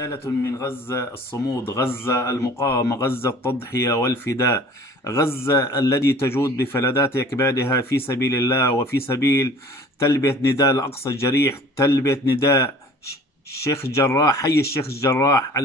رسالة من غزة الصمود، غزة المقاومة، غزة التضحية والفداء، غزة الذي تجود بفلذات أكبادها في سبيل الله وفي سبيل تلبية نداء الأقصى الجريح، تلبية نداء الشيخ الجراح، حي الشيخ الجراح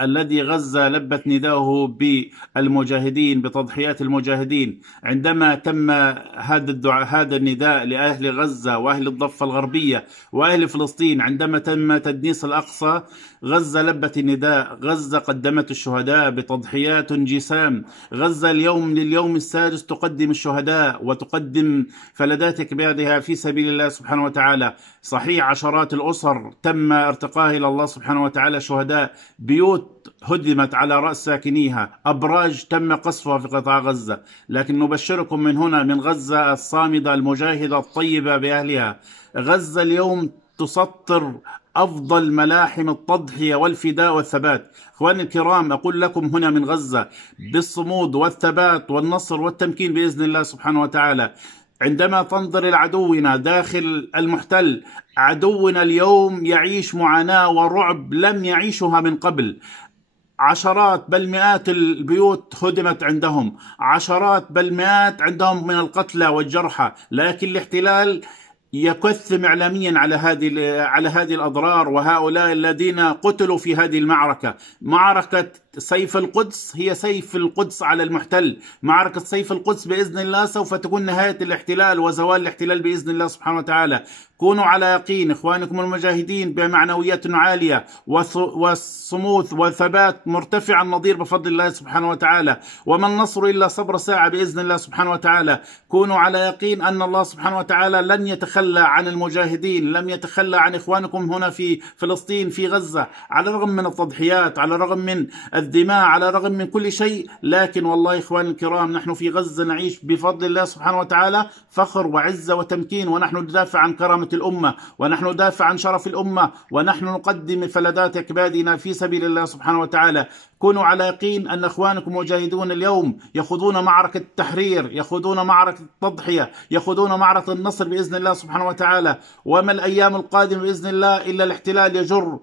الذي غزة لبت نداءه بالمجاهدين، بتضحيات المجاهدين. عندما تم هذا النداء لأهل غزة وأهل الضفة الغربية وأهل فلسطين، عندما تم تدنيس الأقصى، غزة لبت النداء، غزة قدمت الشهداء بتضحيات جسام. غزة اليوم لليوم السادس تقدم الشهداء وتقدم فلذات كبادها في سبيل الله سبحانه وتعالى. صحيح عشرات الأسر تم ارتقائها إلى الله سبحانه وتعالى شهداء، بيوت هدمت على رأس ساكنيها، أبراج تم قصفها في قطاع غزة، لكن نبشركم من هنا من غزة الصامدة المجاهدة الطيبة بأهلها. غزة اليوم تسطر أفضل ملاحم التضحية والفداء والثبات. إخواني الكرام، أقول لكم هنا من غزة بالصمود والثبات والنصر والتمكين بإذن الله سبحانه وتعالى. عندما تنظر إلى عدونا داخل المحتل، عدونا اليوم يعيش معاناة ورعب لم يعيشها من قبل. عشرات بل مئات البيوت هدمت عندهم، عشرات بل مئات عندهم من القتلى والجرحى، لكن الاحتلال يكثم إعلاميا على هذه الأضرار وهؤلاء الذين قتلوا في هذه المعركة. معركة سيف القدس هي سيف القدس على المحتل. معركة سيف القدس بإذن الله سوف تكون نهاية الاحتلال وزوال الاحتلال بإذن الله سبحانه وتعالى. كونوا على يقين إخوانكم المجاهدين بمعنويات عالية والصمود وثبات مرتفع النظير بفضل الله سبحانه وتعالى، وما النصر إلا صبر ساعة بإذن الله سبحانه وتعالى. كونوا على يقين أن الله سبحانه وتعالى لن يتخلى عن المجاهدين، لم يتخلى عن إخوانكم هنا في فلسطين في غزة، على الرغم من التضحيات، على الرغم من الدماء، على الرغم من كل شيء. لكن والله إخواني الكرام، نحن في غزة نعيش بفضل الله سبحانه وتعالى فخر وعزة وتمكين، ونحن ندافع عن كرامة الأمة، ونحن ندافع عن شرف الأمة، ونحن نقدم فلذات أكبادنا في سبيل الله سبحانه وتعالى. كونوا على يقين أن إخوانكم مجاهدون اليوم يخوضون معركة التحرير، يخوضون معركة التضحية، يخوضون معركة النصر بإذن الله سبحانه وتعالى. وما الأيام القادمة بإذن الله إلا الاحتلال يجر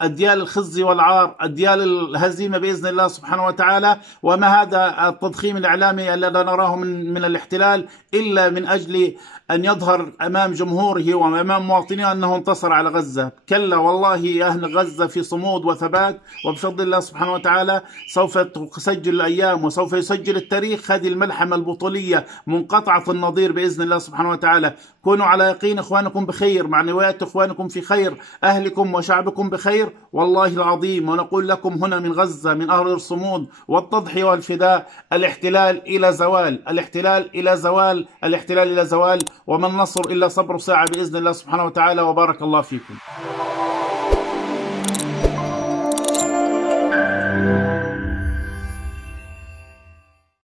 أديال الخزي والعار، أديال الهزيمة بإذن الله سبحانه وتعالى. وما هذا التضخيم الإعلامي الذي نراه من الاحتلال إلا من أجل أن يظهر أمام جمهوره وأمام مواطنيه أنه انتصر على غزة. كلا والله يا أهل غزة في صمود وثبات، وبفضل الله سبحانه وتعالى سوف تسجل الأيام وسوف يسجل التاريخ هذه الملحمة البطولية منقطعة النظير بإذن الله سبحانه وتعالى. كونوا على يقين إخوانكم بخير، معنويات إخوانكم في خير، أهلكم وشعبكم بخير والله العظيم. ونقول لكم هنا من غزة من أهل الصمود والتضحية والفداء: الاحتلال إلى زوال، الاحتلال إلى زوال، الاحتلال إلى زوال، وما النصر إلا صبر ساعة بإذن الله سبحانه وتعالى. وبارك الله فيكم.